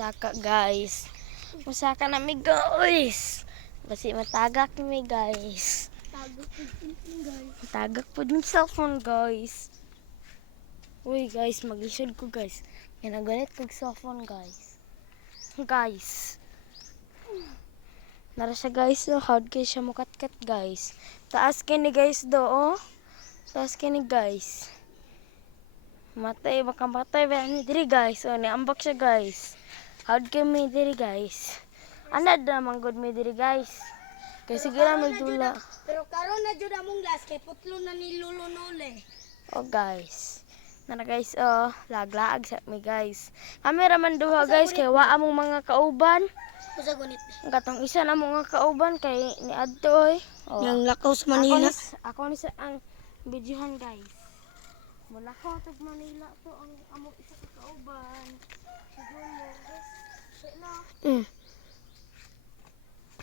musaka guys. Musaka na mi guys. Basi matagak mi guys. Matagak po yung cellphone guys. Uy guys, maglisod ko guys. Yan ang ganit kong cellphone guys. Guys. Nara siya guys, oh. How'd kayo siya mukatkat guys. Taas kini guys do, oh. Taas kini guys. Matay, baka matay ba ni diri guys. Oh, niambak siya guys. How'd kayo mi diri guys. Anad naman good mi diri guys. Kasi sige lang magdula. Pero karon na jud among last kay putlo na ni Lulunole. Oh guys. Nana guys, oh, laglaag sa mi guys. Cameraman duha guys kay wa among mga kauban. Usa gunit. Ang katong isa na mga kauban kay ni adto oy. Oh. Yang lakaw sa Manila. Ako ni sa ang videohan guys. Mula ko tag Manila to ang among isa ka kauban. Siguro guys. Sila.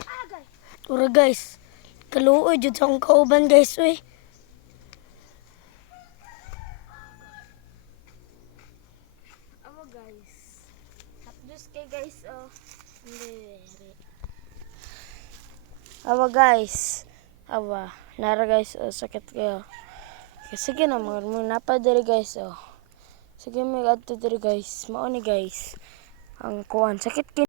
Ah guys. Ura guys. Kaluoy jud sa akong kauban guys uy. Amo guys. Tapos kay guys oh. Awa guys. Awa. Nara guys oh, sakit kayo. Sige na mga napa diri guys oh. Sige may adto diri guys. Mao ni guys. Ang kuan sakit